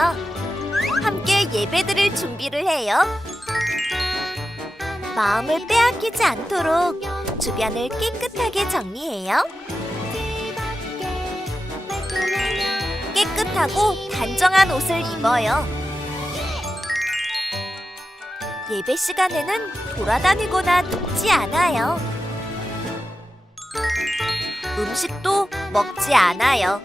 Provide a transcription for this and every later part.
있어요. 함께 예배드릴 준비를 해요. 마음을 빼앗기지 않도록 주변을 깨끗하게 정리해요. 깨끗하고 단정한 옷을 입어요. 예배 시간에는 돌아다니거나 눕지 않아요. 음식도 먹지 않아요.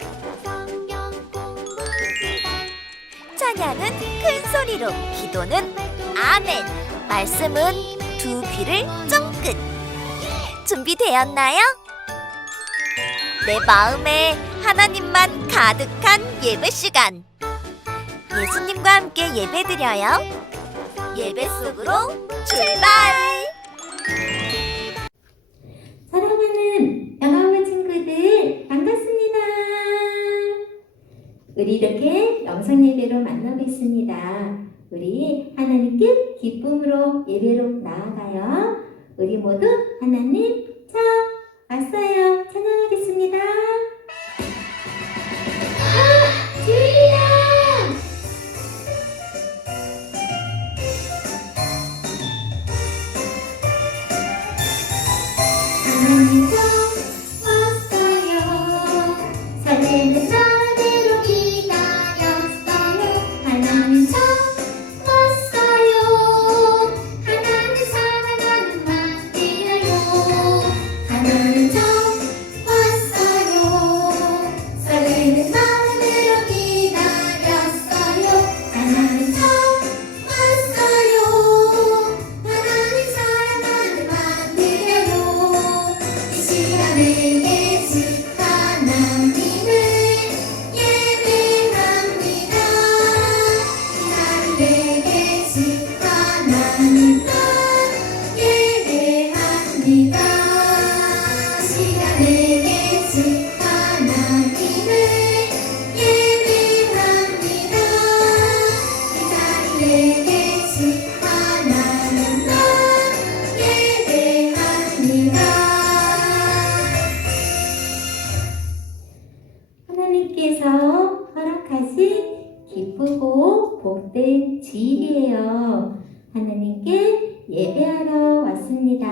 찬양은 큰 소리로, 기도는 아멘, 말씀은 두 귀를 쫑긋. 준비되었나요? 내 마음에 하나님만 가득한 예배 시간. 예수님과 함께 예배드려요. 예배 속으로 출발! 사랑하는 영화부 친구들, 반갑습니다. 우리 이렇게 영상 예배로 만나뵙습니다. 우리 하나님께 기쁨으로 예배로 나아가요. 우리 모두 하나님 저 왔어요. 찬양하겠습니다. 주희야! 하나님 저 왔어요. 설레는 나대로 기다렸어요. 하나님 저 왔어요. 하나님 사랑하는 만들어요. 하나님 저 왔어요. 설레는 나대로 기다렸어요. 하나님 저 왔어요. 하나님 사랑하는 만들어요. 이 시간에 계신 하나님을 예배합니다. 이 자리에 계신 하나님을 예배합니다. 시간에 계신 하나님을 예배합니다. 이 자리에 계신 하나님을 예배합니다. 하나님께서 허락하신 기쁘고 복된 주일이에요. 하나님께 예배하러 왔습니다.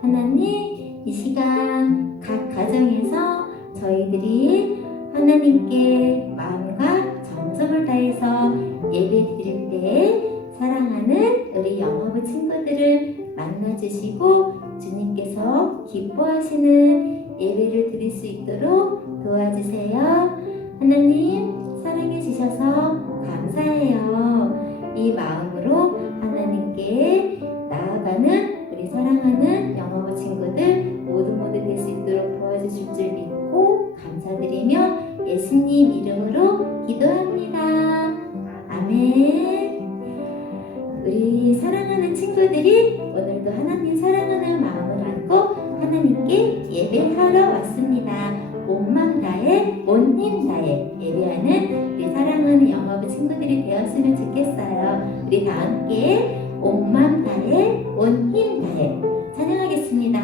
하나님, 이 시간 각 가정에서 저희들이 하나님께 마음과 정성을 다해서 예배 드릴 때 사랑하는 우리 영어부 친구들을 만나주시고 주님께서 기뻐하시는 예배를 드릴 수 있도록 도와주세요. 하나님 사랑해 주셔서 감사해요. 이 마음으로 하나님께 나아가는 우리 사랑하는 영어부 친구들 모두 될 수 있도록 도와주실 줄 믿고 감사드리며 예수님 이름으로 기도합니다. 아멘. 우리 사랑하는 친구들이 오늘도 하나님 사랑하는 마음을 안고 하나님께 예배하러 왔습니다. 온 맘 다해, 온 힘 다해 예배하는 우리 사랑하는 영어부 친구들이 되었으면 좋겠어요. 우리 다 함께 온 맘 다해, 온 힘 다해 찬양하겠습니다.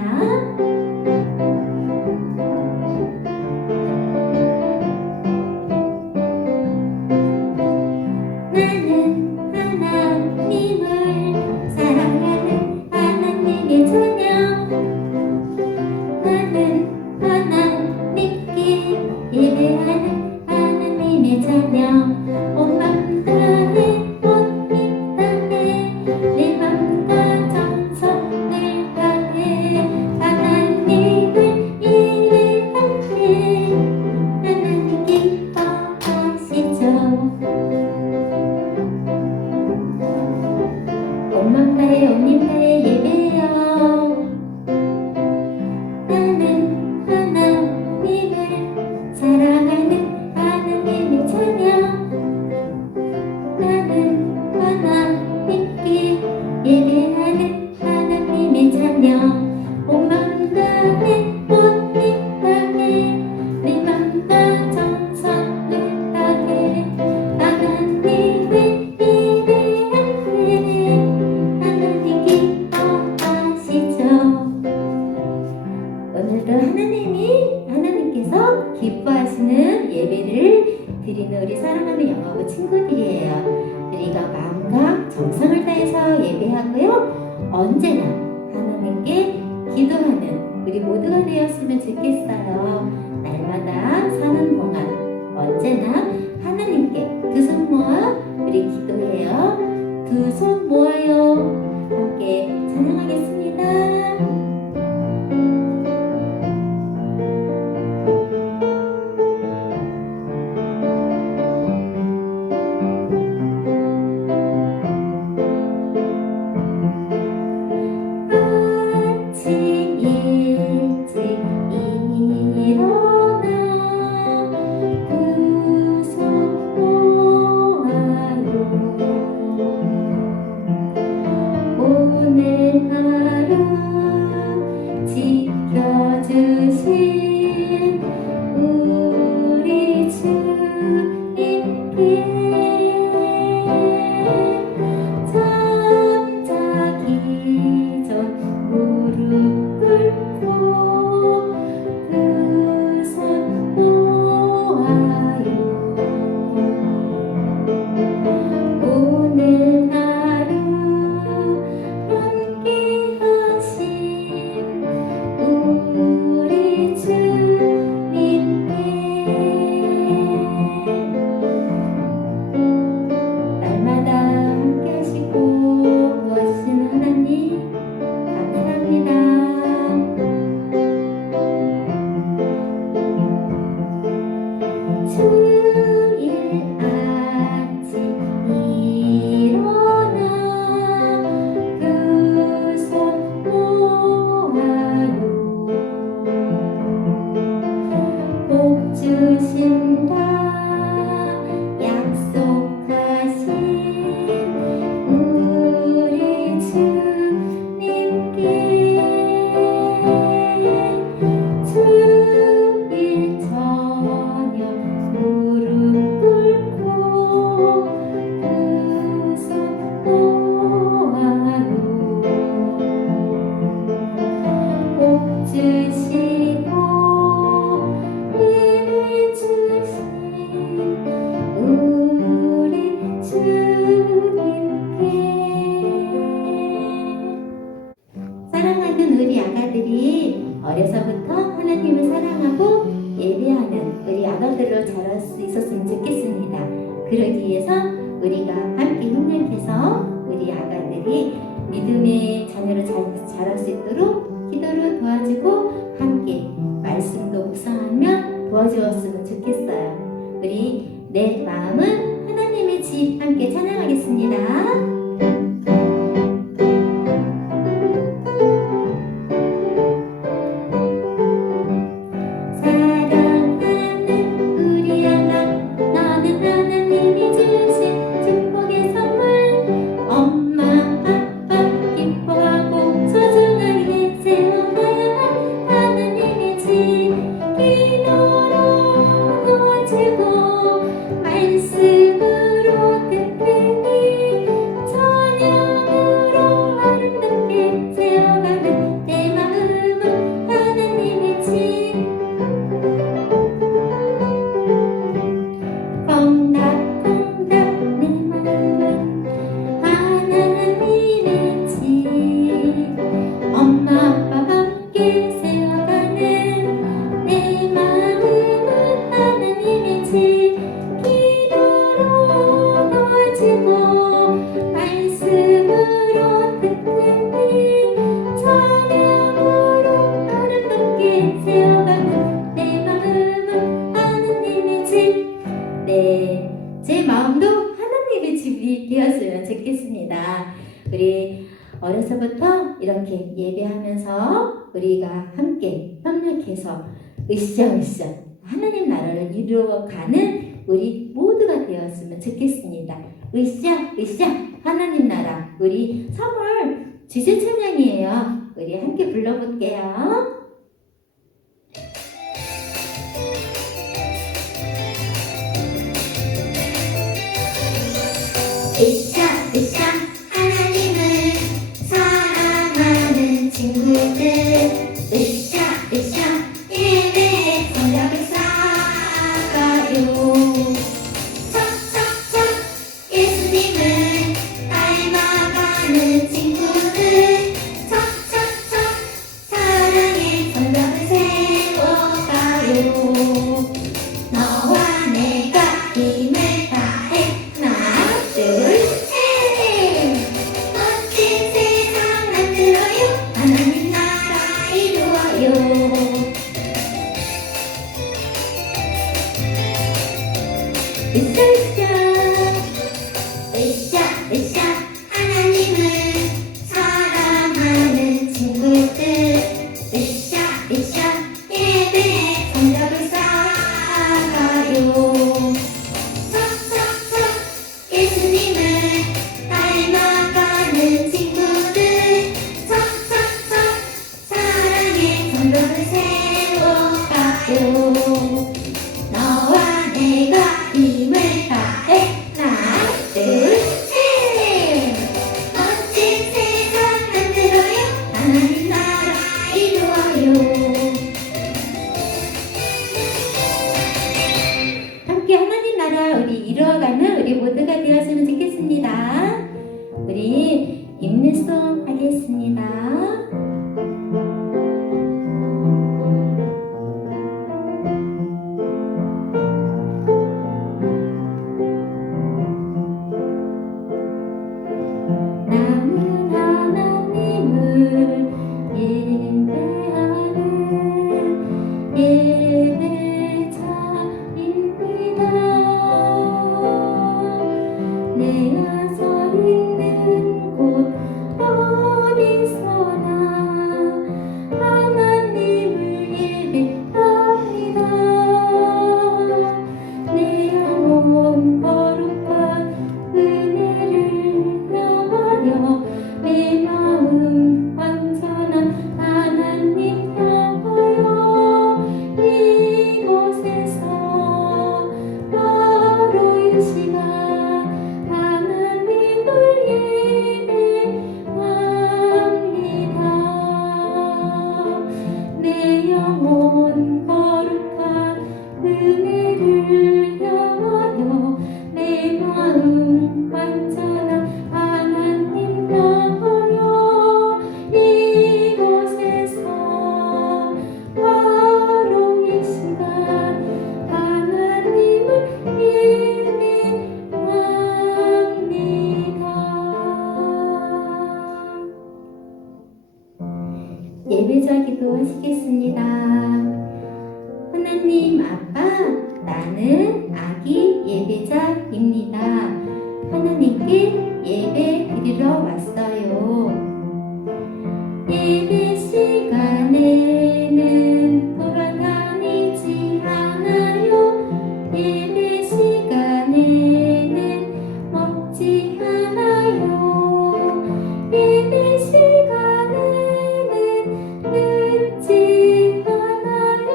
나는 하나님을 사랑하는 하나님의 자녀. 나는 하나님께 예배하는 하나님의 자녀. 온 맘 다해, 온 힘 다해, 내 맘과 정성을 다해 하나님을 예배하네. 하나님 기뻐하시죠. 온 맘 다해, 온 힘 다해 예배해요. 나는 하나님을 사랑하는 하나님의 자녀. 나는 하나님께 예배하는 하나님의 자녀. 온 맘 다해, 온 힘 다해, 내 맘과 정성을 다해 하나님을 예배하네. 하나님 기뻐하시죠. 언제나 하나님께 기도하는 우리 모두가 되었으면 좋겠어요. 날마다 사는 동안 언제나 하나님께 두 손 모아 우리 기도해요. 두 손 모아요. 함께 찬양하겠습니다. 아침 일찍 일어나 두 손 모아요. 오늘 하루 지켜주신 우리 주님께 잠자기 전 무릎 꿇고 두 손 모아요. 오늘 하루 함께 하신 우리 주님께 날마다 함께 하시고 도와주신 하나님 감사합니다. 주일 아침 일어나 두 손 모아요. 복 주신다 약속하신 우리 주님께 주일 저녁 무릎 꿇고 두 손 모아요. 복 주시고 은혜 주신 우리 주님께 사랑하는 우리 아가들이 어려서부터 하나님을 사랑하고 예배하는 우리 아가들로 자랄 수 있었으면 좋겠습니다. 그러기 위해서 우리가 함께 협력해서 우리 아가들이 믿음의 자녀로 자랄 수 있도록 기도를 도와주고 함께 말씀도 묵상하며 도와주었으면 좋겠어요. 우리 내 마음은 하나님의 집 함께 찬양하겠습니다. 사랑하는 우리 아가 너는 하나님이 주신 축복의 선물 엄마 아빠 기뻐하고 소중하게 세워가야 할 하나님의 집 기도로 도와주고 말씀으로 든든히 찬양으로 아름답게 세워가는 내 마음은 하나님의 집 콩닥콩닥 내 마음은 하나님의 집 엄마 아빠 함께 세워가는 내 마음은 하나님의 집 기도로 도와주고 말씀으로 든든히 찬양으로 아름답게 세워가는 내 마음은 하나님의 집 제 마음도 하나님의 집이 되었으면 좋겠습니다. 우리 어려서부터 이렇게 예배하면서 우리가 함께 협력해서 으쌰으쌰 하나님 나라를 이루어가는 우리 모두가 되었으면 좋겠습니다. 으쌰으쌰 하나님 나라 우리 3월 주제 찬양이에요. 우리 함께 불러볼게요. 으쌰 으쌰 하나님을 사랑하는 친구들 으쌰 으쌰 예배의 성벽을 쌓아가요 척척척 예수님을 닮아가는 친구들 신청하겠습니다. 나는 하나님을 예배하는 예배자입니다. 내가 서 있는 곳 어디서나 하나님을 예배합니다. 내 영혼 거룩한 은혜를 향하여 내 마음 완전한 하나님 향하여 이곳에서 바로 이 시간 하나님을 예배합니다. 내 영혼 거룩한 은혜를 향하여 내 마음 완전한 하나님 향하여 이곳에서 바로 이 시간 하나님을 예배합니다. 예배자 기도하시겠습니다. 하나님 아빠, 나는 아기 예배자입니다. 하나님께 예배 드리러 왔어요. 예배 시간에는 돌아다니지 않아요. 예배 시간에는 먹지 않아요. 예배 시간에는 늦지 않아요.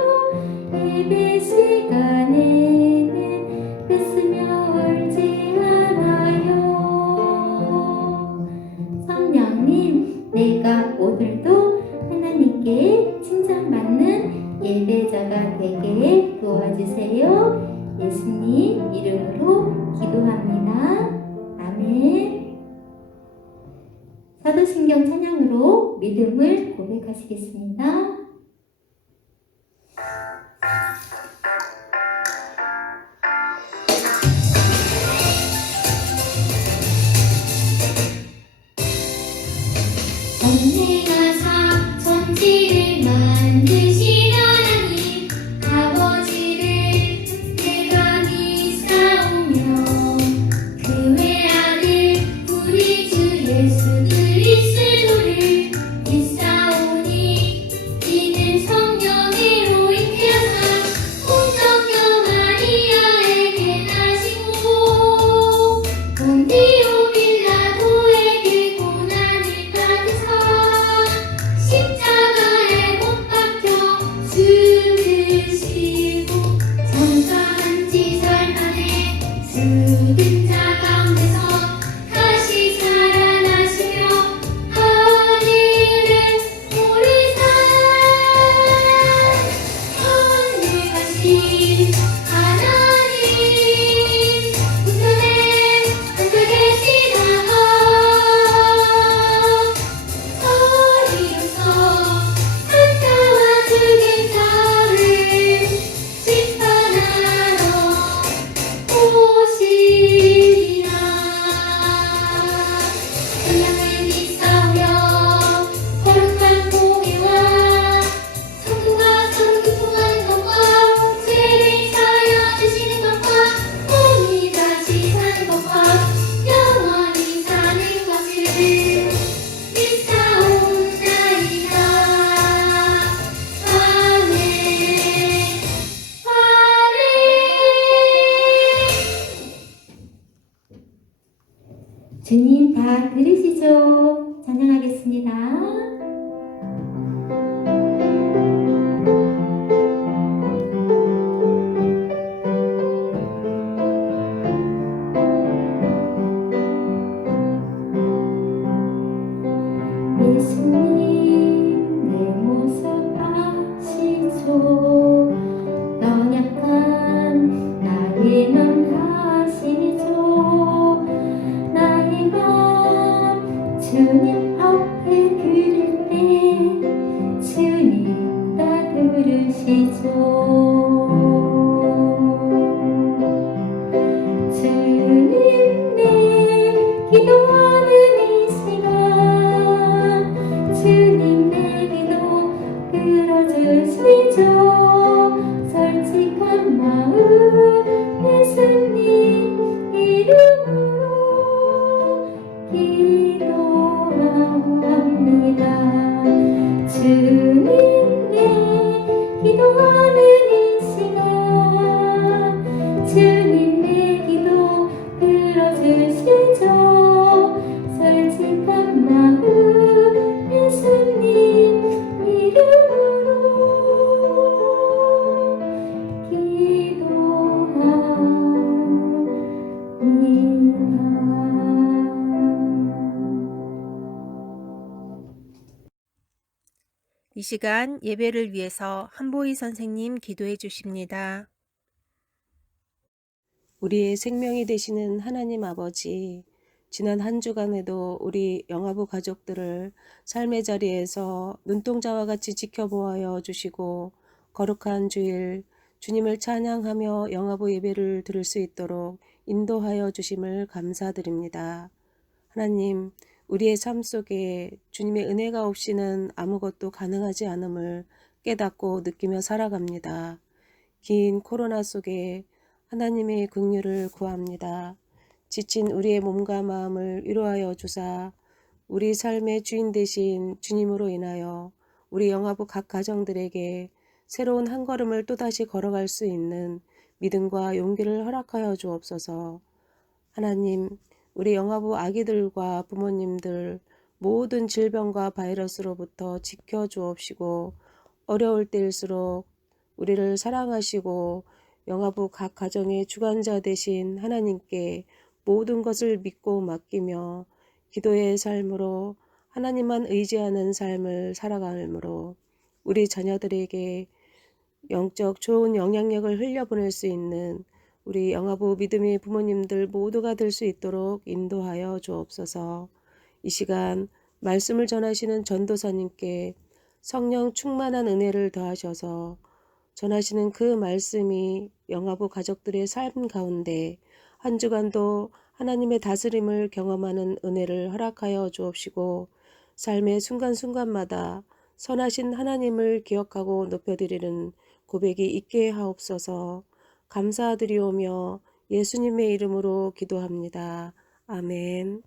예배 시간에는 웃으며 울지 않아요. 성령님, 내가 오늘도 하나님께 칭찬받는 예배자가 되게 도와주세요. 예수님 이름으로 기도합니다. 아멘. 사도신경 찬양으로 믿음을 고백하시겠습니다. 전능하사 천지를 만드신 하나님 아버지를 대감히 싸우며 그 외아들 우리 주 예수 그리스도를 믿사오니 이는 성령으로 잉태하사 공정녀 마리아에게 나시고 본디오 빌라도에게 고난을 받으사 십자가에 못 박혀 죽으시고 정사한 지 사흘 만에 죽은 자 가운데서 다시 살아나시며 하늘을 오르사 전능하신 하나님 우편에 앉아 계시다가 서리로서 산자와 죽은 자를 심판하러 오시리라. 신앙을 믿사오며 거룩한 공예와 성도가 서로 교통하는 것과 죄를 사하여 주시는 것과 몸이 다시 사는 것과 영원히 사는 것을 믿사옵나이다. 아멘. 아멘. 주님 다 들으시죠? 찬양하겠습니다. 예수님 내 모습 아시죠? 연약한 나의 맘 아시죠? 나의 맘 주님 앞 감사합니다. 주님께 기도하는 이 시간 주님의 기도 들어주시죠. 솔직한 마음 예수님 이름으로 이 시간 예배를 위해서 한보희 선생님 기도해 주십니다. 우리의 생명이 되시는 하나님 아버지, 지난 한 주간에도 우리 영화부 가족들을 삶의 자리에서 눈동자와 같이 지켜보아여 주시고 거룩한 주일 주님을 찬양하며 영화부 예배를 들을 수 있도록 인도하여 주심을 감사드립니다. 하나님, 우리의 삶 속에 주님의 은혜가 없이는 아무것도 가능하지 않음을 깨닫고 느끼며 살아갑니다. 긴 코로나 속에 하나님의 긍휼을 구합니다. 지친 우리의 몸과 마음을 위로하여 주사 우리 삶의 주인 되신 주님으로 인하여 우리 영화부 각 가정들에게 새로운 한 걸음을 또다시 걸어갈 수 있는 믿음과 용기를 허락하여 주옵소서. 하나님, 우리 영화부 아기들과 부모님들 모든 질병과 바이러스로부터 지켜주옵시고 어려울 때일수록 우리를 사랑하시고 영화부 각 가정의 주관자 되신 하나님께 모든 것을 믿고 맡기며 기도의 삶으로 하나님만 의지하는 삶을 살아가므로 우리 자녀들에게 영적 좋은 영향력을 흘려보낼 수 있는 우리 영화부 믿음의 부모님들 모두가 될 수 있도록 인도하여 주옵소서. 이 시간 말씀을 전하시는 전도사님께 성령 충만한 은혜를 더하셔서 전하시는 그 말씀이 영화부 가족들의 삶 가운데 한 주간도 하나님의 다스림을 경험하는 은혜를 허락하여 주옵시고 삶의 순간순간마다 선하신 하나님을 기억하고 높여드리는 고백이 있게 하옵소서. 감사드리오며 예수님의 이름으로 기도합니다. 아멘.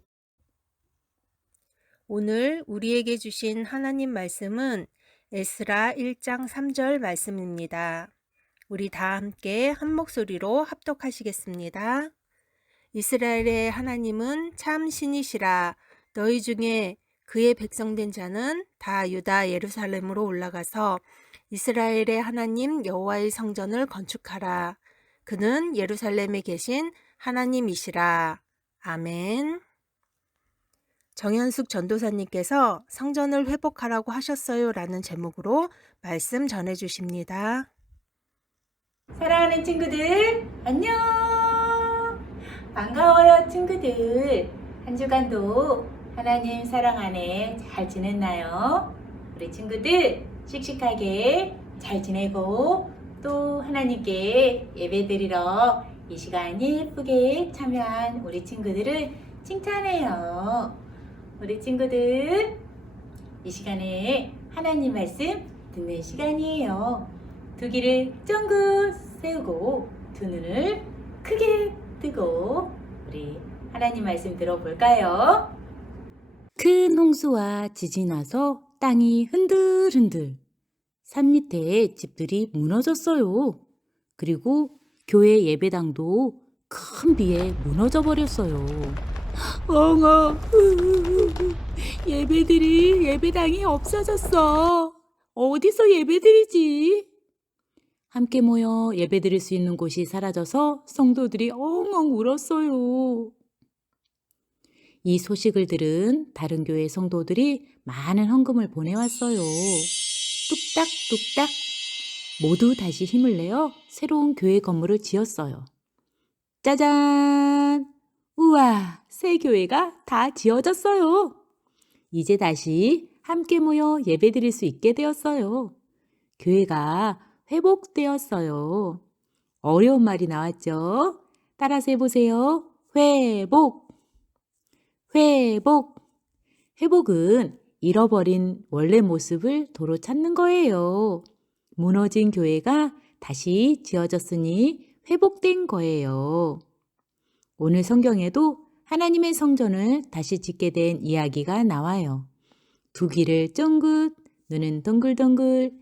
오늘 우리에게 주신 하나님 말씀은 에스라 1장 3절 말씀입니다. 우리 다 함께 한 목소리로 합독하시겠습니다. 이스라엘의 하나님은 참 신이시라. 너희 중에 그의 백성된 자는 다 유다 예루살렘으로 올라가서 이스라엘의 하나님 여호와의 성전을 건축하라. 그는 예루살렘에 계신 하나님이시라. 아멘. 정현숙 전도사님께서 성전을 회복하라고 하셨어요 라는 제목으로 말씀 전해주십니다. 사랑하는 친구들, 안녕! 반가워요, 친구들. 한 주간도 하나님 사랑 안에 잘 지냈나요? 우리 친구들 씩씩하게 잘 지내고 또 하나님께 예배드리러 이 시간 예쁘게 참여한 우리 친구들을 칭찬해요. 우리 친구들 이 시간에 하나님 말씀 듣는 시간이에요. 두 귀를 쫑긋 세우고 두 눈을 크게 뜨고 우리 하나님 말씀 들어볼까요? 큰 홍수와 지진이 나서 땅이 흔들흔들 산 밑에 집들이 무너졌어요. 그리고 교회 예배당도 큰 비에 무너져 버렸어요. 엉어 예배당이 없어졌어. 어디서 예배드리지? 함께 모여 예배드릴 수 있는 곳이 사라져서 성도들이 엉엉 울었어요. 이 소식을 들은 다른 교회 성도들이 많은 헌금을 보내왔어요. 뚝딱뚝딱 모두 다시 힘을 내어 새로운 교회 건물을 지었어요. 짜잔! 우와, 새 교회가 다 지어졌어요. 이제 다시 함께 모여 예배드릴 수 있게 되었어요. 교회가 회복되었어요. 어려운 말이 나왔죠? 따라서 해보세요. 회복. 회복. 회복은 잃어버린 원래 모습을 도로 찾는 거예요. 무너진 교회가 다시 지어졌으니 회복된 거예요. 오늘 성경에도 하나님의 성전을 다시 짓게 된 이야기가 나와요. 두 귀를 쫑긋, 눈은 덩글덩글,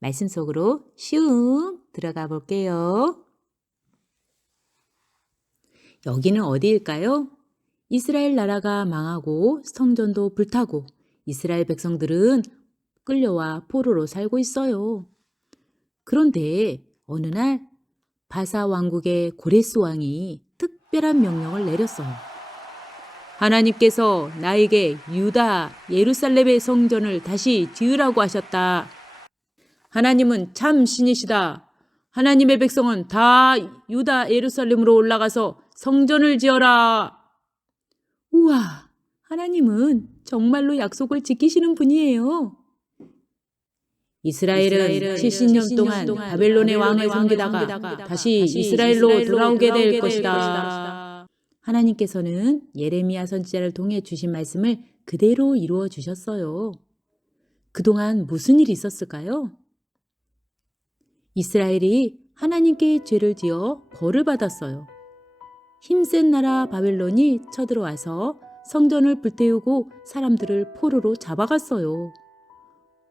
말씀 속으로 슝 들어가 볼게요. 여기는 어디일까요? 이스라엘 나라가 망하고 성전도 불타고 이스라엘 백성들은 끌려와 포로로 살고 있어요. 그런데 어느 날 바사 왕국의 고레스 왕이 특별한 명령을 내렸어요. 하나님께서 나에게 유다 예루살렘의 성전을 다시 지으라고 하셨다. 하나님은 참 신이시다. 하나님의 백성은 다 유다 예루살렘으로 올라가서 성전을 지어라. 우와, 하나님은 정말로 약속을 지키시는 분이에요. 이스라엘은 70년 동안 바벨론의 왕을 섬기다가 다시 이스라엘로 돌아오게 될 것이다. 하나님께서는 예레미야 선지자를 통해 주신 말씀을 그대로 이루어 주셨어요. 그동안 무슨 일이 있었을까요? 이스라엘이 하나님께 죄를 지어 벌을 받았어요. 힘센 나라 바벨론이 쳐들어와서 성전을 불태우고 사람들을 포로로 잡아갔어요.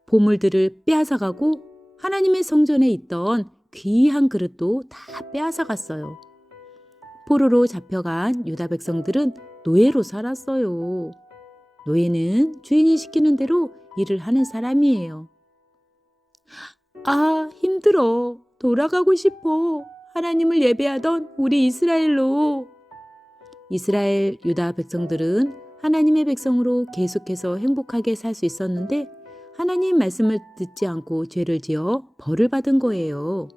보물들을 빼앗아가고 하나님의 성전에 있던 귀한 그릇도 다 빼앗아갔어요. 포로로 잡혀간 유다 백성들은 노예로 살았어요. 노예는 주인이 시키는 대로 일을 하는 사람이에요. 아, 힘들어. 돌아가고 싶어. 하나님을 예배하던 우리 이스라엘로. 이스라엘 유다 백성들은 하나님의 백성으로 계속해서 행복하게 살 수 있었는데 하나님 말씀을 듣지 않고 죄를 지어 벌을 받은 거예요.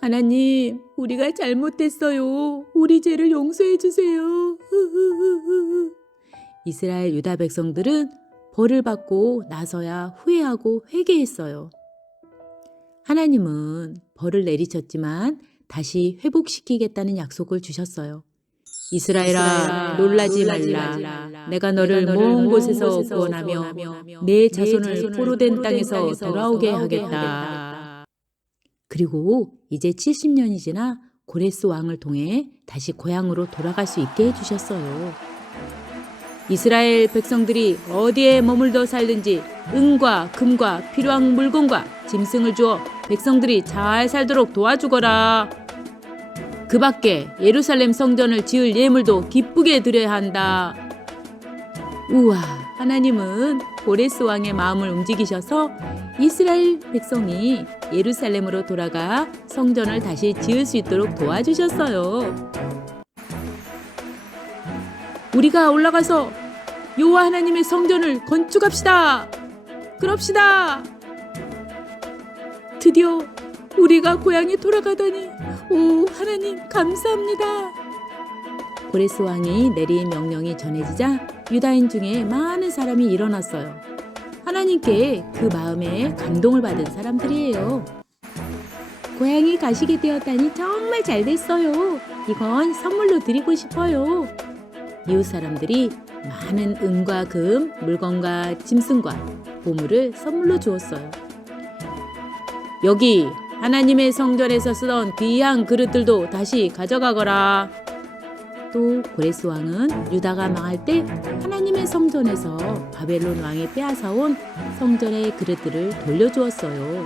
하나님, 우리가 잘못했어요. 우리 죄를 용서해 주세요. 이스라엘 유다 백성들은 벌을 받고 나서야 후회하고 회개했어요. 하나님은 벌을 내리쳤지만 다시 회복시키겠다는 약속을 주셨어요. 이스라엘아, 놀라지 말라. 내가 너를 먼 곳에서 구원하며 내 자손을 포로된 땅에서 돌아오게 하겠다. 그리고 이제 70년이 지나 고레스 왕을 통해 다시 고향으로 돌아갈 수 있게 해주셨어요. 이스라엘 백성들이 어디에 머물러 살든지 은과 금과 필요한 물건과 짐승을 주어 백성들이 잘 살도록 도와주거라. 그 밖에 예루살렘 성전을 지을 예물도 기쁘게 드려야 한다. 우와, 하나님은 고레스 왕의 마음을 움직이셔서 이스라엘 백성이 예루살렘으로 돌아가 성전을 다시 지을 수 있도록 도와주셨어요. 우리가 올라가서 여호와 하나님의 성전을 건축합시다. 그럽시다. 드디어 우리가 고향에 돌아가다니, 오 하나님 감사합니다. 고레스 왕이 내린 명령이 전해지자 유다인 중에 많은 사람이 일어났어요. 하나님께 그 마음에 감동을 받은 사람들이에요. 고향에 가시게 되었다니 정말 잘 됐어요. 이건 선물로 드리고 싶어요. 이웃 사람들이 많은 은과 금, 물건과 짐승과 보물을 선물로 주었어요. 여기 하나님의 성전에서 쓰던 귀한 그릇들도 다시 가져가거라. 또 고레스 왕은 유다가 망할 때 하나님의 성전에서 바벨론 왕이 빼앗아온 성전의 그릇들을 돌려주었어요.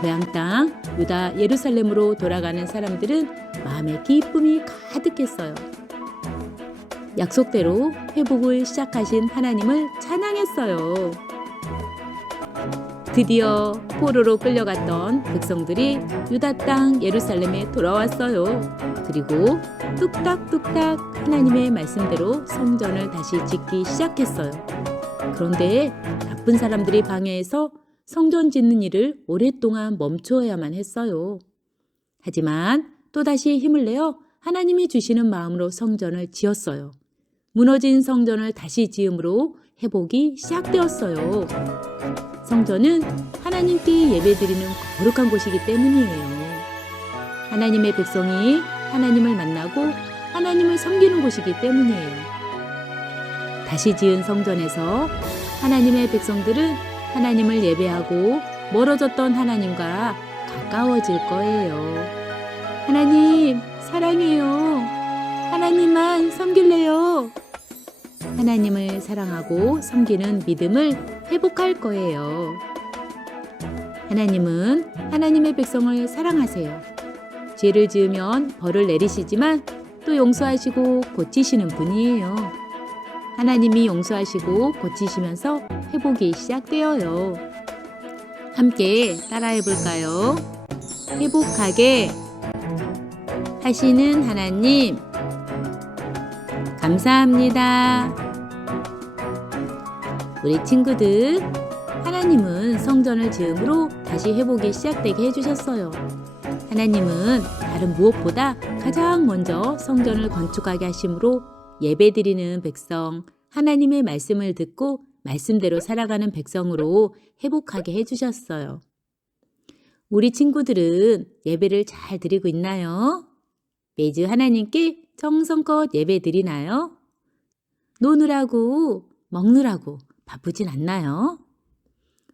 고향 땅 유다 예루살렘으로 돌아가는 사람들은 마음에 기쁨이 가득했어요. 약속대로 회복을 시작하신 하나님을 찬양했어요. 드디어 포로로 끌려갔던 백성들이 유다 땅 예루살렘에 돌아왔어요. 그리고 뚝딱뚝딱 하나님의 말씀대로 성전을 다시 짓기 시작했어요. 그런데 나쁜 사람들이 방해해서 성전 짓는 일을 오랫동안 멈추어야만 했어요. 하지만 또다시 힘을 내어 하나님이 주시는 마음으로 성전을 지었어요. 무너진 성전을 다시 지음으로 회복이 시작되었어요. 성전은 하나님께 예배드리는 거룩한 곳이기 때문이에요. 하나님의 백성이 하나님을 만나고 하나님을 섬기는 곳이기 때문이에요. 다시 지은 성전에서 하나님의 백성들은 하나님을 예배하고 멀어졌던 하나님과 가까워질 거예요. 하나님, 사랑해요. 하나님만 섬길래요. 하나님을 사랑하고 섬기는 믿음을 회복할 거예요. 하나님은 하나님의 백성을 사랑하세요. 죄를 지으면 벌을 내리시지만 또 용서하시고 고치시는 분이에요. 하나님이 용서하시고 고치시면서 회복이 시작되어요. 함께 따라해 볼까요? 회복하게 하시는 하나님, 감사합니다. 우리 친구들, 하나님은 성전을 지음으로 다시 회복이 시작되게 해주셨어요. 하나님은 다른 무엇보다 가장 먼저 성전을 건축하게 하심으로 예배드리는 백성, 하나님의 말씀을 듣고 말씀대로 살아가는 백성으로 회복하게 해주셨어요. 우리 친구들은 예배를 잘 드리고 있나요? 매주 하나님께 정성껏 예배 드리나요? 노느라고 먹느라고 바쁘진 않나요?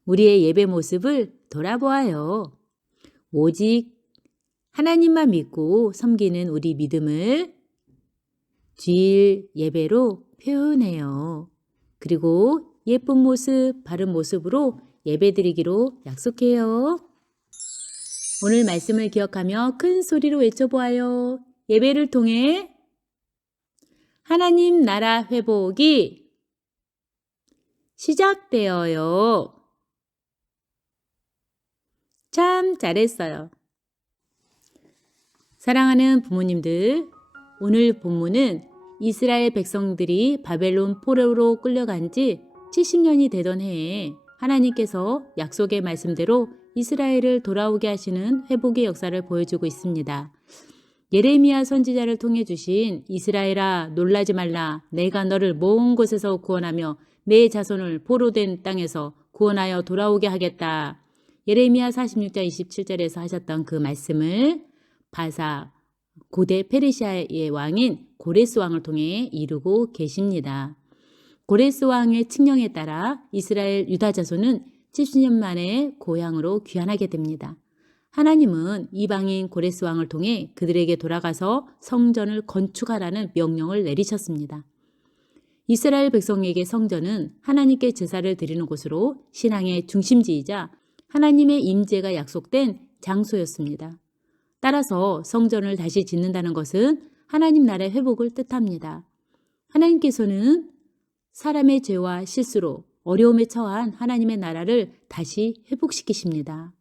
우리의 예배 모습을 돌아보아요. 오직 하나님만 믿고 섬기는 우리 믿음을 주일 예배로 표현해요. 그리고 예쁜 모습, 바른 모습으로 예배 드리기로 약속해요. 오늘 말씀을 기억하며 큰 소리로 외쳐보아요. 예배를 통해 하나님 나라 회복이 시작되어요. 참 잘했어요. 사랑하는 부모님들, 오늘 본문은 이스라엘 백성들이 바벨론 포로로 끌려간 지 70년이 되던 해에 하나님께서 약속의 말씀대로 이스라엘을 돌아오게 하시는 회복의 역사를 보여주고 있습니다. 예레미야 선지자를 통해 주신 이스라엘아 놀라지 말라 내가 너를 먼 곳에서 구원하며 내 자손을 포로된 땅에서 구원하여 돌아오게 하겠다. 예레미야 46장 27절에서 하셨던 그 말씀을 바사 고대 페르시아의 왕인 고레스 왕을 통해 이루고 계십니다. 고레스 왕의 칙령에 따라 이스라엘 유다 자손은 70년 만에 고향으로 귀환하게 됩니다. 하나님은 이방인 고레스 왕을 통해 그들에게 돌아가서 성전을 건축하라는 명령을 내리셨습니다. 이스라엘 백성에게 성전은 하나님께 제사를 드리는 곳으로 신앙의 중심지이자 하나님의 임재가 약속된 장소였습니다. 따라서 성전을 다시 짓는다는 것은 하나님 나라의 회복을 뜻합니다. 하나님께서는 사람의 죄와 실수로 어려움에 처한 하나님의 나라를 다시 회복시키십니다.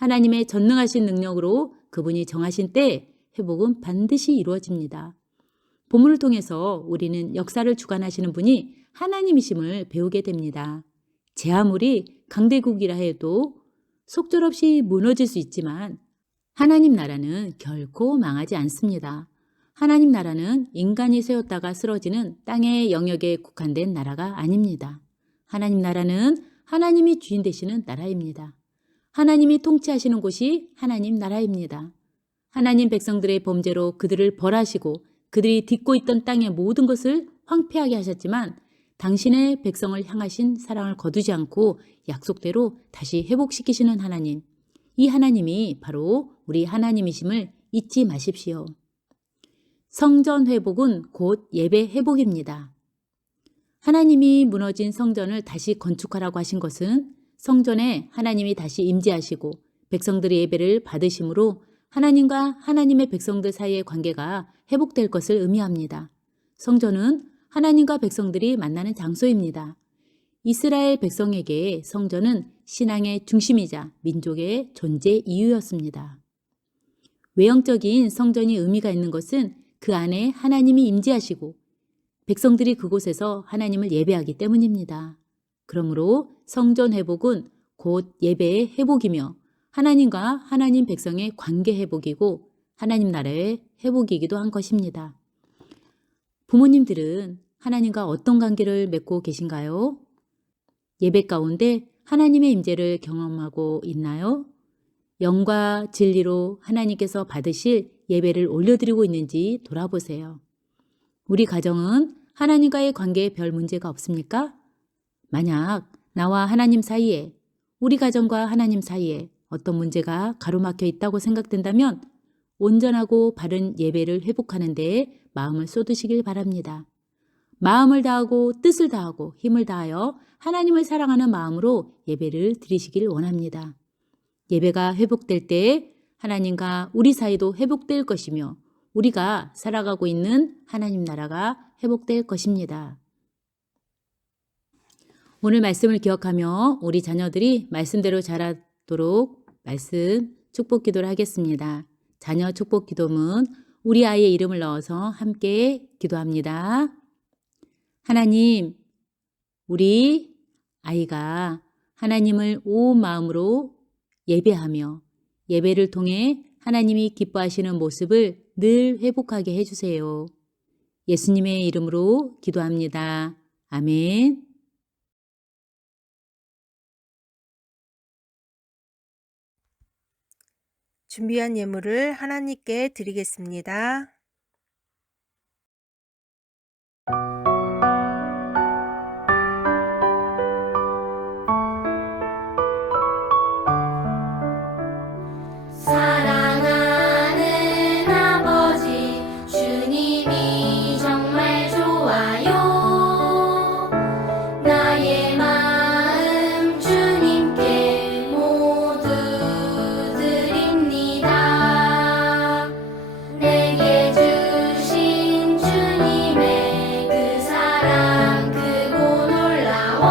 하나님의 전능하신 능력으로 그분이 정하신 때 회복은 반드시 이루어집니다. 본문을 통해서 우리는 역사를 주관하시는 분이 하나님이심을 배우게 됩니다. 제 아무리 강대국이라 해도 속절없이 무너질 수 있지만 하나님 나라는 결코 망하지 않습니다. 하나님 나라는 인간이 세웠다가 쓰러지는 땅의 영역에 국한된 나라가 아닙니다. 하나님 나라는 하나님이 주인 되시는 나라입니다. 하나님이 통치하시는 곳이 하나님 나라입니다. 하나님 백성들의 범죄로 그들을 벌하시고 그들이 딛고 있던 땅의 모든 것을 황폐하게 하셨지만 당신의 백성을 향하신 사랑을 거두지 않고 약속대로 다시 회복시키시는 하나님. 이 하나님이 바로 우리 하나님이심을 잊지 마십시오. 성전 회복은 곧 예배 회복입니다. 하나님이 무너진 성전을 다시 건축하라고 하신 것은 성전에 하나님이 다시 임재하시고 백성들의 예배를 받으심으로 하나님과 하나님의 백성들 사이의 관계가 회복될 것을 의미합니다. 성전은 하나님과 백성들이 만나는 장소입니다. 이스라엘 백성에게 성전은 신앙의 중심이자 민족의 존재 이유였습니다. 외형적인 성전이 의미가 있는 것은 그 안에 하나님이 임재하시고 백성들이 그곳에서 하나님을 예배하기 때문입니다. 그러므로 성전 회복은 곧 예배의 회복이며 하나님과 하나님 백성의 관계 회복이고 하나님 나라의 회복이기도 한 것입니다. 부모님들은 하나님과 어떤 관계를 맺고 계신가요? 예배 가운데 하나님의 임재를 경험하고 있나요? 영과 진리로 하나님께서 받으실 예배를 올려드리고 있는지 돌아보세요. 우리 가정은 하나님과의 관계에 별 문제가 없습니까? 만약 나와 하나님 사이에, 우리 가정과 하나님 사이에 어떤 문제가 가로막혀 있다고 생각된다면 온전하고 바른 예배를 회복하는 데 마음을 쏟으시길 바랍니다. 마음을 다하고 뜻을 다하고 힘을 다하여 하나님을 사랑하는 마음으로 예배를 드리시길 원합니다. 예배가 회복될 때에 하나님과 우리 사이도 회복될 것이며 우리가 살아가고 있는 하나님 나라가 회복될 것입니다. 오늘 말씀을 기억하며 우리 자녀들이 말씀대로 자라도록 말씀 축복 기도를 하겠습니다. 자녀 축복 기도문 우리 아이의 이름을 넣어서 함께 기도합니다. 하나님, 우리 아이가 하나님을 온 마음으로 예배하며 예배를 통해 하나님이 기뻐하시는 모습을 늘 회복하게 해주세요. 예수님의 이름으로 기도합니다. 아멘. 준비한 예물을 하나님께 드리겠습니다. 사랑하는 아버지 주님이 정말 좋아요. 나의 마음 주님께 모두 드립니다. 내게 주신 주님의 그 사랑 크고 놀라워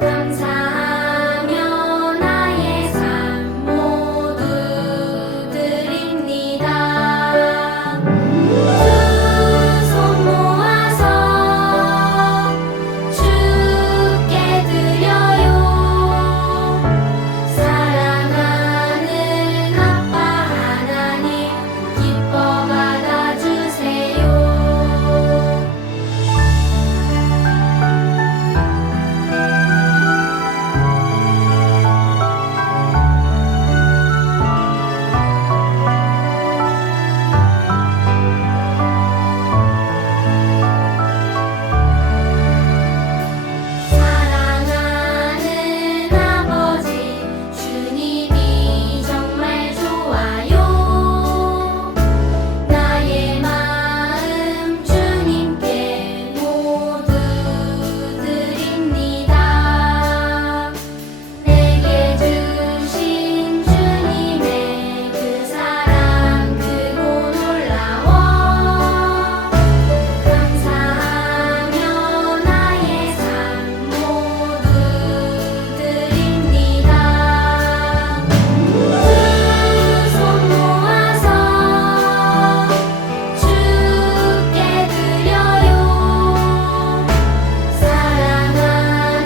감사하며 나의 삶 모두 드립니다. 두 손 모아서 주께 드려요. 사랑하는 아빠 하나님 기뻐 받아주세요. 사랑하는 아버지 주님이 정말 좋아요. 나의 마음 주님께 모두 드립니다. 내게 주신 주님의 그 사랑 크고 놀라워 감사하며 나의 삶 모두 드립니다. 두 손 모아서 주께 드려요. 사랑하는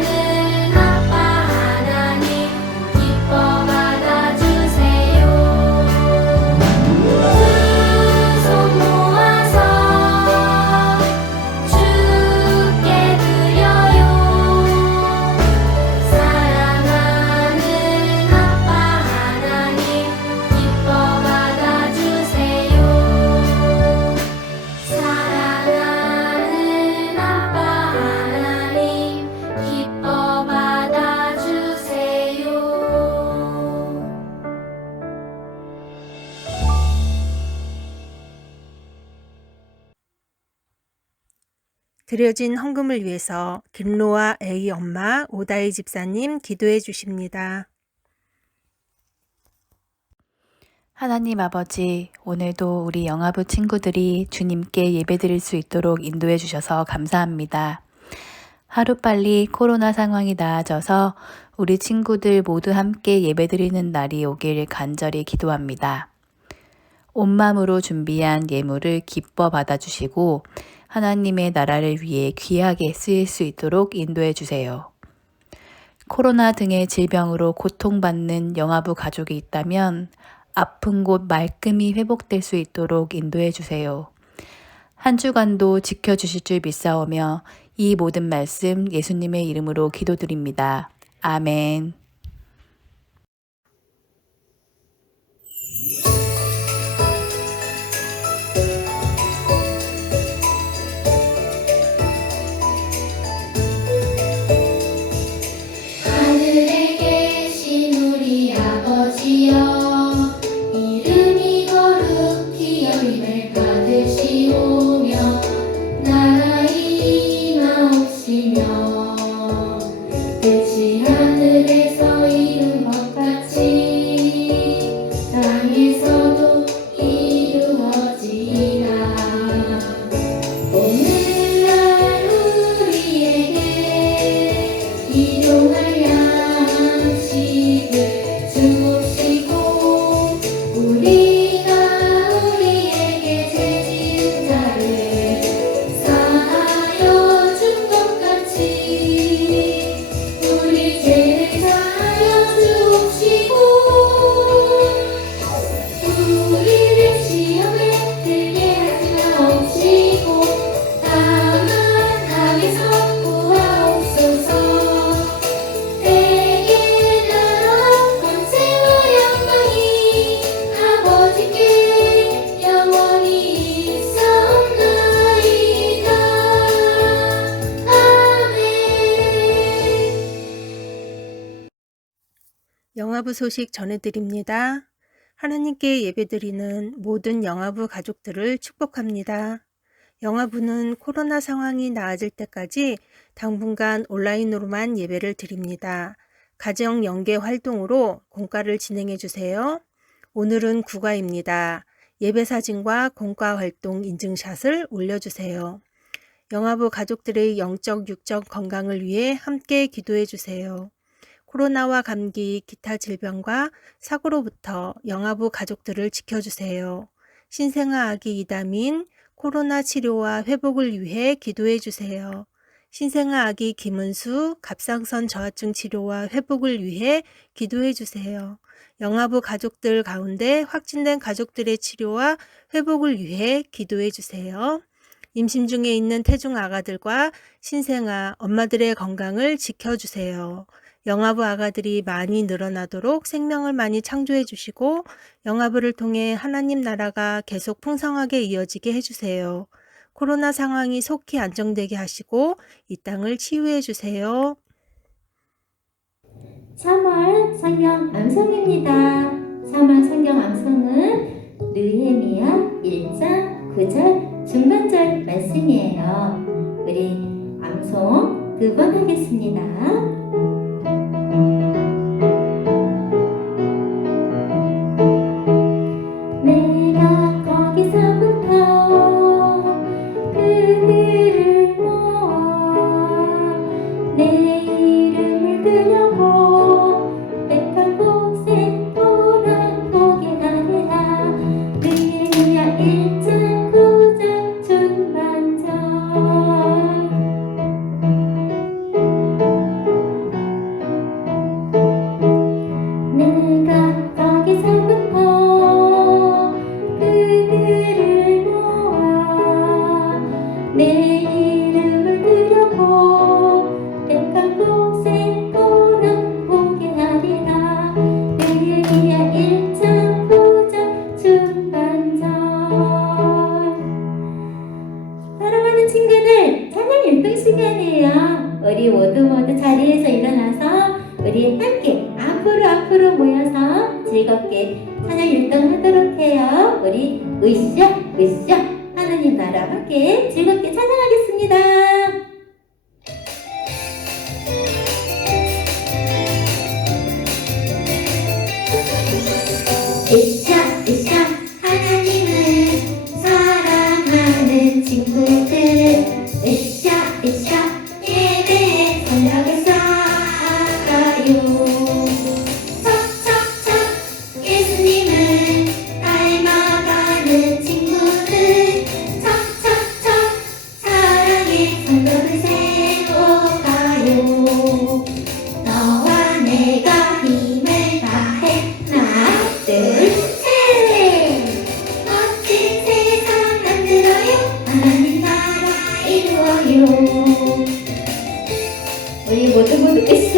아빠 하나님 기뻐 받아주세요. 두 손 모아서 주께 드려요. 사랑하는 아빠 하나님 기뻐 받아주세요. 사랑하는 아빠 하나님 기뻐 받아주세요. 드려진 헌금을 위해서 김로아 A의 엄마 오다희 집사님 기도해 주십니다. 하나님 아버지, 오늘도 우리 영아부 친구들이 주님께 예배드릴 수 있도록 인도해 주셔서 감사합니다. 하루빨리 코로나 상황이 나아져서 우리 친구들 모두 함께 예배드리는 날이 오길 간절히 기도합니다. 온 마음으로 준비한 예물을 기뻐 받아주시고 하나님의 나라를 위해 귀하게 쓰일 수 있도록 인도해 주세요. 코로나 등의 질병으로 고통받는 영아부 가족이 있다면 아픈 곳 말끔히 회복될 수 있도록 인도해 주세요. 한 주간도 지켜주실 줄 믿사오며 이 모든 말씀 예수님의 이름으로 기도드립니다. 아멘. 하늘에 계신 우리 아버지여 이름이 거룩히 여김을 받으시오며 영아부 소식 전해드립니다. 하나님께 예배드리는 모든 영아부 가족들을 축복합니다. 영아부는 코로나 상황이 나아질 때까지 당분간 온라인으로만 예배를 드립니다. 가정 연계 활동으로 공과를 진행해 주세요. 오늘은 국아입니다. 예배 사진과 공과 활동 인증샷을 올려주세요. 영아부 가족들의 영적 육적 건강을 위해 함께 기도해 주세요. 코로나와 감기, 기타 질병과 사고로부터 영아부 가족들을 지켜주세요. 신생아 아기 이다민 코로나 치료와 회복을 위해 기도해 주세요. 신생아 아기 김은수 갑상선 저하증 치료와 회복을 위해 기도해 주세요. 영아부 가족들 가운데 확진된 가족들의 치료와 회복을 위해 기도해 주세요. 임신 중에 있는 태중 아가들과 신생아 엄마들의 건강을 지켜주세요. 영아부 아가들이 많이 늘어나도록 생명을 많이 창조해 주시고 영아부를 통해 하나님 나라가 계속 풍성하게 이어지게 해주세요. 코로나 상황이 속히 안정되게 하시고 이 땅을 치유해 주세요. 3월 성경 암송입니다. 3월 성경 암송은 느헤미야 1장 9절 중반절 말씀이에요. 우리 암송 2번 하겠습니다. 내가 거기서부터 그들을 모아 내 이름을 들려고 백한 곳에 돌아보게 하리라. 느헤미야 1장 9절 중반절. 내가 거기서부터 그들을 모아 내 이름을 들여고 백한 곳에 돌아보게 하리라. 느헤미야 1장 9절 중반절. 사랑하는 친구들, 찬양 율동 시간이에요. 우리 모두 자리에서 일어나서 우리 함께 앞으로 모여서 즐겁게 찬양 율동하도록 해요. 우리 으쌰 하나님 나라 함께 즐겁게 찬양하겠습니다. 으쌰 하나님을 사랑하는 친구들 으쌰 예배의 성벽을 쌓아가요. 척척척 예수님을 닮아가는 친구들 척척척 사랑의 성벽을 세워가요. 너와 내가 힘을 다해 하나 둘셋 멋진 세상 만들어요. 하나님 나라 이루어요. 우리 모두 으쌰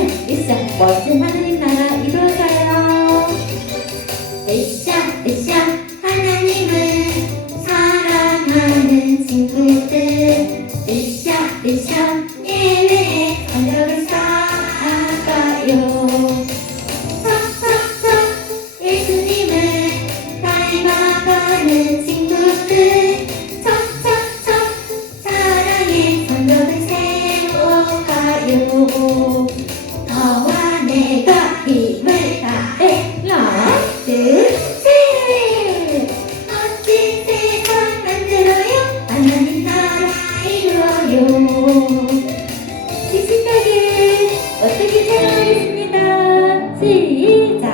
멋진 하나님 나라 이루어가요. 으쌰 하나님을 사랑하는 친구들 으쌰 예배의 성벽을 쌓아가요. 척척척 예수님을 닮아가는 친구들 척척척 사랑의 성벽을 세워가요. 너와 내가 힘을 다해 하나 둘셋 멋진 세상 만들어요. 하나님 나라 이루어요. 씩씩하게 어떻게 찬양하겠습니다. 시작.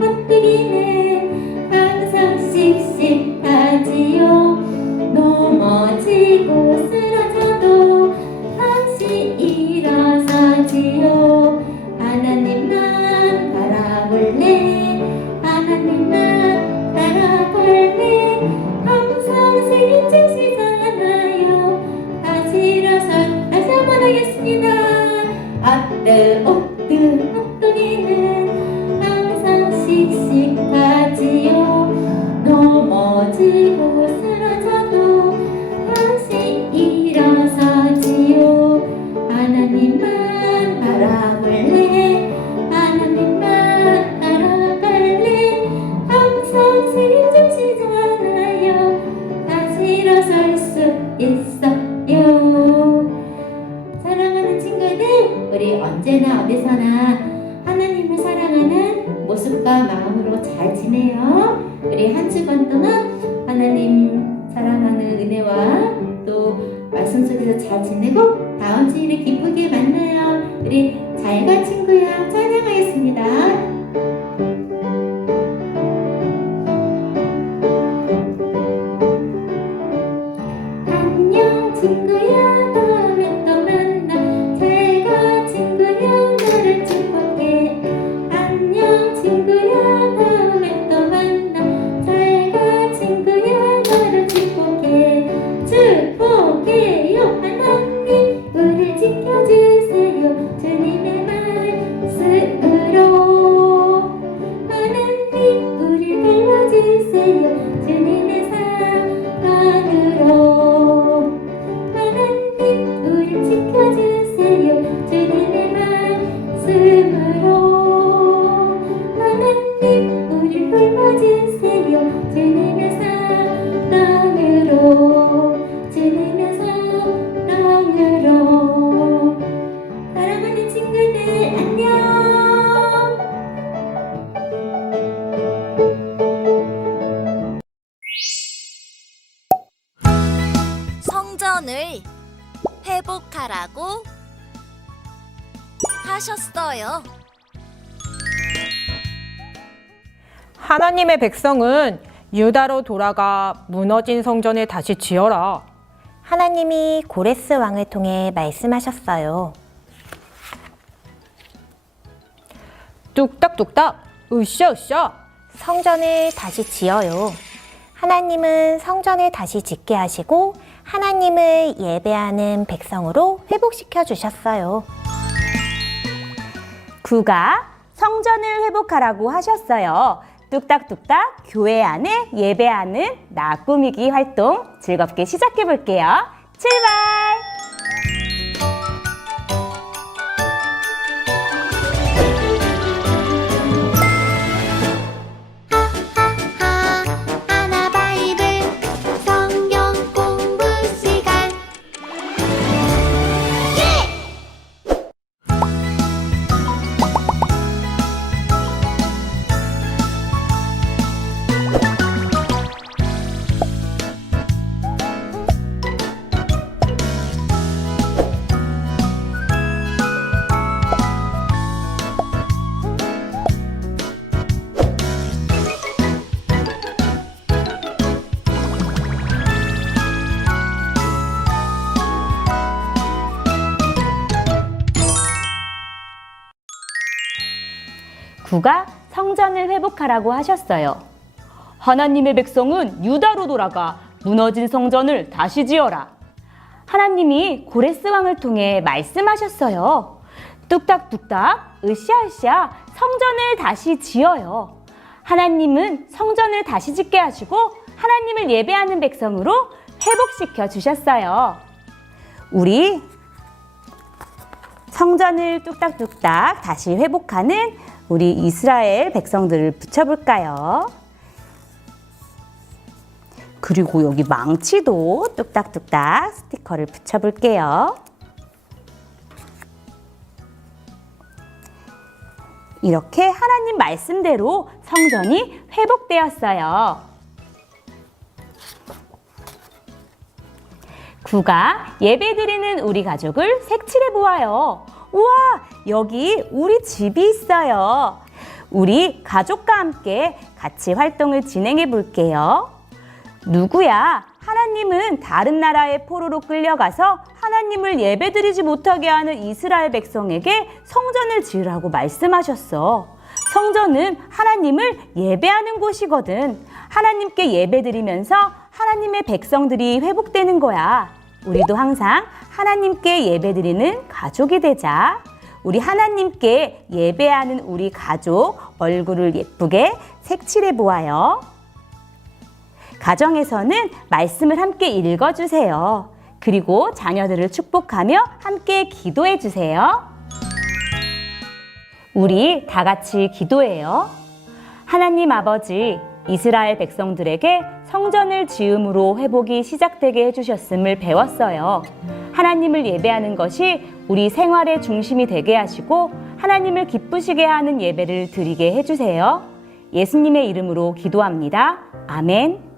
헛뜨기는 항상 씩씩하지요. 넘어지고 쓰러져도 다시 일어서지요. 하나님만 바라볼래. 하나님만 따라볼래. 항상 씩씩하잖아요. 다시 일어서 다시 한번 하겠습니다. 헛뜨기는 항상 씩씩하지요. 넘어지고 쓰러져도 다시 일어서지요. 하나님만 바라볼래. 우리 언제나 어디서나 하나님을 사랑하는 모습과 마음으로 잘 지내요. 우리 한 주간 동안 하나님 사랑하는 은혜와 또 말씀 속에서 잘 지내고 다음 주일에 기쁘게 만나요. 우리 잘가 친구야 찬양하겠습니다. 안녕 친구야 다음에 또 만나 잘가 친구야 너를 축복해 안녕 친구야 다음에 또 만나 잘가 친구야 너를 축복해 축복해요 하나님 우릴 지켜주세요 주님의 말씀으로 하나님 우릴 닮아주세요 주님의 사랑으로 하나님 우릴 지켜주세요 주님의 말씀으로 하나님 우릴 닮아주세요 주님의 사랑으로 주님의 사랑으로 사랑하는 친구들 안녕. 성전을 회복하라고 하셨어요. 하나님의 백성은 유다로 돌아가 무너진 성전을 다시 지어라. 하나님이 고레스 왕을 통해 말씀하셨어요. 뚝딱뚝딱, 으쌰으쌰. 성전을 다시 지어요. 하나님은 성전을 다시 짓게 하시고 하나님을 예배하는 백성으로 회복시켜 주셨어요. 구가 성전을 회복하라고 하셨어요. 뚝딱뚝딱 교회 안에 예배하는 나 꾸미기 활동 즐겁게 시작해 볼게요. 출발! 하나 바이블 성경 공부 시간 구가 성전을 회복하라고 하셨어요. 하나님의 백성은 유다로 돌아가 무너진 성전을 다시 지어라. 하나님이 고레스 왕을 통해 말씀하셨어요. 뚝딱뚝딱, 으쌰으쌰, 성전을 다시 지어요. 하나님은 성전을 다시 짓게 하시고 하나님을 예배하는 백성으로 회복시켜 주셨어요. 우리 성전을 뚝딱뚝딱 다시 회복하는 우리 이스라엘 백성들을 붙여볼까요? 그리고 여기 망치도 뚝딱뚝딱 스티커를 붙여볼게요. 이렇게 하나님 말씀대로 성전이 회복되었어요. 구가 예배드리는 우리 가족을 색칠해 보아요. 우와, 여기 우리 집이 있어요. 우리 가족과 함께 같이 활동을 진행해 볼게요. 누구야? 하나님은 다른 나라의 포로로 끌려가서 하나님을 예배드리지 못하게 하는 이스라엘 백성에게 성전을 지으라고 말씀하셨어. 성전은 하나님을 예배하는 곳이거든. 하나님께 예배드리면서 하나님의 백성들이 회복되는 거야. 우리도 항상 하나님께 예배드리는 가족이 되자. 우리 하나님께 예배하는 우리 가족 얼굴을 예쁘게 색칠해 보아요. 가정에서는 말씀을 함께 읽어주세요. 그리고 자녀들을 축복하며 함께 기도해 주세요. 우리 다 같이 기도해요. 하나님 아버지, 이스라엘 백성들에게 성전을 지음으로 회복이 시작되게 해주셨음을 배웠어요. 하나님을 예배하는 것이 우리 생활의 중심이 되게 하시고 하나님을 기쁘시게 하는 예배를 드리게 해주세요. 예수님의 이름으로 기도합니다. 아멘.